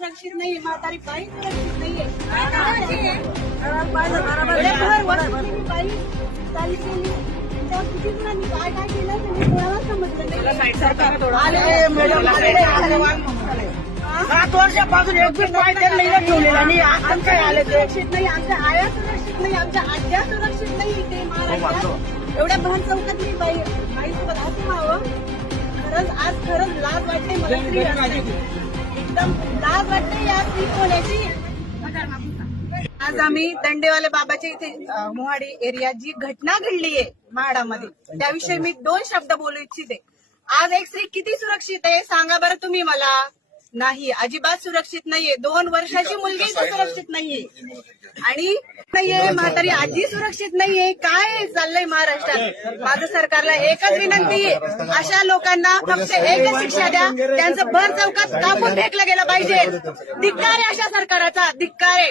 सुरक्षित नाहीये, म्हातारी बाई सुरक्षित नाहीये. बाई चालली गेली, त्याच्यावर किती जणांनी काय काय केलं म्हणजे कोणाला समजलं नाही. सात वर्षापासून एक बी पाय त्यांना इथं ठेवलेला आणि आज काय आले ते सुरक्षित नाही, आमच्या आया सुरक्षित नाही, आमच्या आज्या सुरक्षित नाही इथे महाराष्ट्रात. एवढ्या भर चौकात मी बाईसोबत असं व्हावं, खरंच लाज वाटते मला स्त्री असण्याची. एकदम लाज वाटते या स्त्री होण्याची. आज आम्ही दंडेवाले बाबाच्या इथे मोहाडी एरिया जी घटना घडलीये म्हाडामध्ये त्याविषयी मी 2 शब्द बोलू इच्छिते. आज एक स्त्री किती सुरक्षित आहे सांगा बरं तुम्ही मला. नाही, अजिबात सुरक्षित नाहीये. 2 वर्षाची मुलगी सुरक्षित नाहीये आणि नाहीये, म्हातारी आजी सुरक्षित नाहीये. काय चाललंय महाराष्ट्रात? माझं सरकारला एकच विनंती आहे, अशा लोकांना फक्त एकच शिक्षा द्या, त्यांचं भर चौकात कापून फेकलं गेलं पाहिजे. धिक्कार आहे अशा सरकाराचा, धिक्कार आहे.